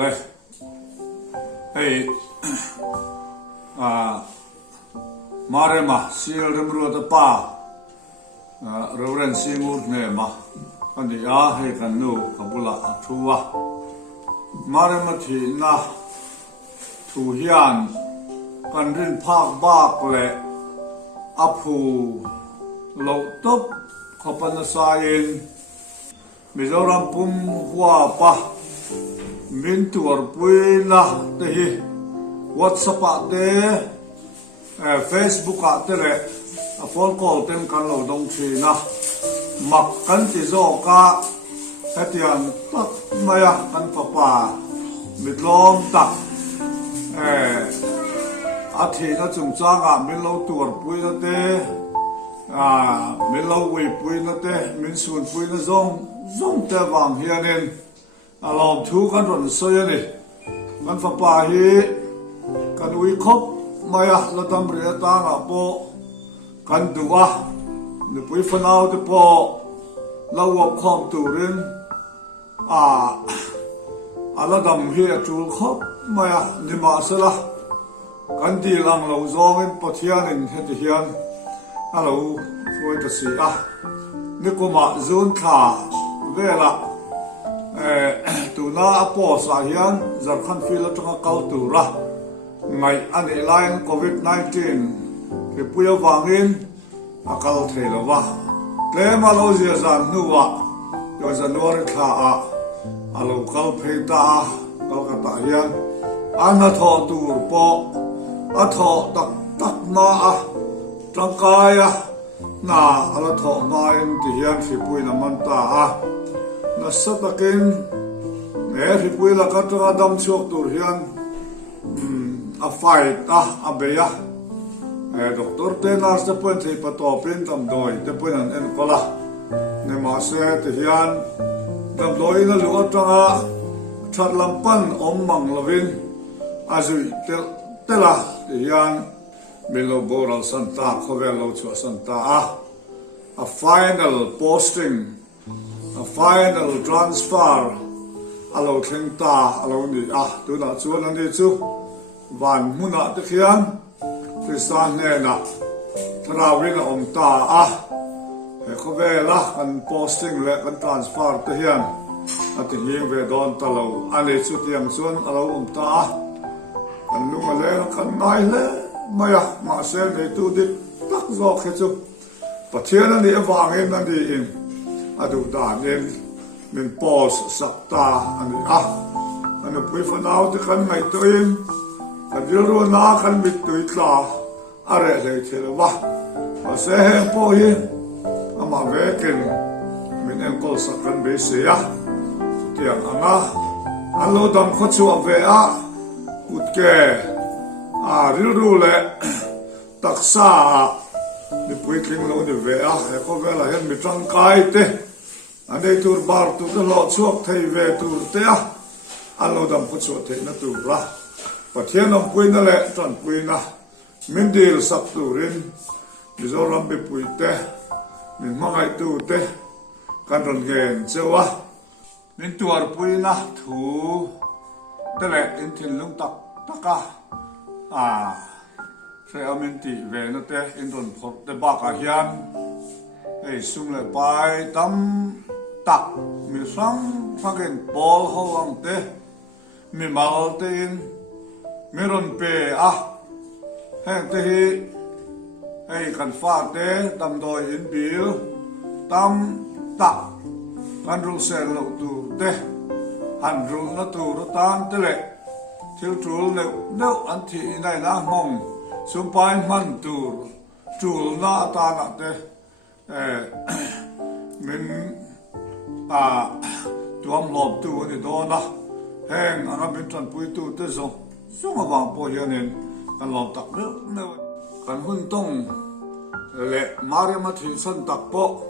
เลยเฮ้ยมาเรมาซีลเรมรัวตะป้าเรเรนซีงูเนี่ยมาอันนี้ให้กันนูขบุละทัวมาเรมาที่น่ะทูเฮียนกันรินภาคบากเลยอภูโลตบขปันสายนมิโซรัมปุ่มหัวปะมินตัวปุยละเตะวัตสปะเตะFacebook อะเตะโฟนคอลเต็มกันเราดงชีนะมักกันที่โซกะเฮติยันตักมายกันปะปามิดลมตักอาทิตย์นั้นจุงจ้างมินเราตัวปุยละเตะมินเราวิปุยละเตะมินส่วนปุยละzong te wang hianin alom thu kan ron soi ani kan fa pa hi kan ui khop maya latam ria ta nga po kan duwa ni pui fanau te po lawap khom turin aladam hi atul khop maya ni ma sala kan di lang lo zong in pathianin heti hian alo foi ta si ni ko ma zon kha về là tụ na apo sa hian Jharkhand fil atanga kal tu ra ngai ani line COVID-19 ke puya wangin akal thela wa tle malo zia zan nuwa yo January kha alo kal pheita Kolkata hian ana tho tur po a tho tak na tangkaya na ala tho main ti hian fi pui na man ta na satakin fi pui la ka tra dam chok tur hian a fight a beya doctor te nurse te point thei patopin tam doi te point an en kola ne ma se te hian tam doi na lu atanga that lampan om mang lovin azui tela hian Milo Boral Santa Kovelo to Santa a final posting, a final transfer, alo Kenta, alo ni do not so on the two Van Muna the Kian, Tristan Nena, Travina ta Kovela and posting let and transfer to him at the year we don't allow, and it's with the young son, alo ta and Lumale can naile. Maya ma se ne tu dit tak zo khe chu pathian ani awangin ani in adu da nen min pos sakta ani ani pui fanau te kan mai to in adiru na kan mit tu itla are le thela wa ma se he po hi ama veken min en kol sakan be se ya tiang anga alo dam kho chu ave utke riru le taksa ni puitling lo ni ve ko vela hen mi tang kai te ane tur bar tu the lo chuak thei ve tur te alo dam pu chu the na tu ra pathian om pui na le tran pui na min dil sak turin mizoram be pui te min mangai tu te kan ron gen chewa min tuar pui na thu te le in thin lung taka sẽ amen ti về nó te in don phot te ba ka hian ei sum le pai tam tak mi sang phagen bol hawang te mi mal te in mi ron pe heng te hi ei kan fa te tam doi in bil tam tak kan ru se lo tu te han ru na tu ru tan te le thiếu trul nếu anh thị này na mong xung quanh man trul na ta na te mình tuam lop tu ni do na heng anh bin tran pui tu te zo sung awang po hian in kan lom tak ne kan hun tong le mari ma thin san tak po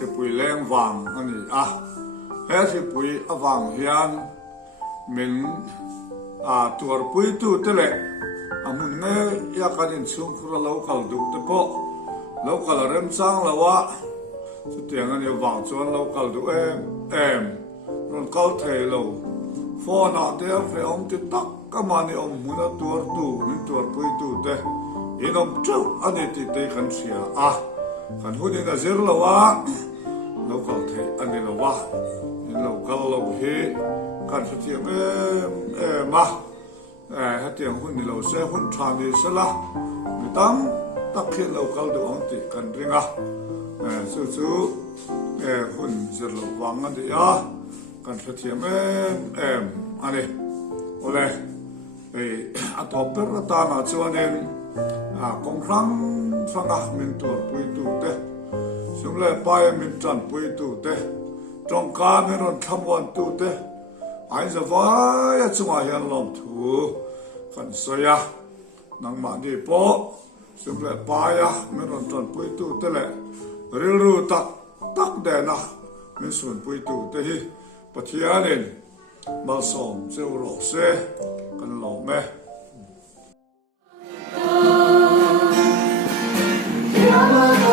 ke pui leng wang ani he ke pui awang hian mình tuar pui tu te le amun ne ya kanin sung khura local du te po local rem sang lawa su tiang ani wang chuan local du em ron kal thei lo phò nọ thế phải ông thì tắc cái mà này ông muốn là tuột tu mình tuột bụi tu thế yên ông châu anh ấy thì tây khăn xia khăn hôn nên là dễ là wa lâu cầu thấy anh ấy là wa lâu cầu lâu he khăn phát triển mà phát triển hôn lâu sẽ hôn tràn đi sẽ là người ta tắc khi lâu cầu được ông thì khăn riêng su hôn dễ là vắng anh ấy khăn phát triển anh ấy ole atopper ta na chuanin kong rang min tur pui tu te sum le pai min tran pui tu te trong ka min ron thamwan tu te ai za vai chunga hian lom thu kan soya nang ma ni po sum le pai min ron tran pui tu te le ril ru tak de na min sun pui tu te hi pathianin mal som zeu ro se kan lo me You're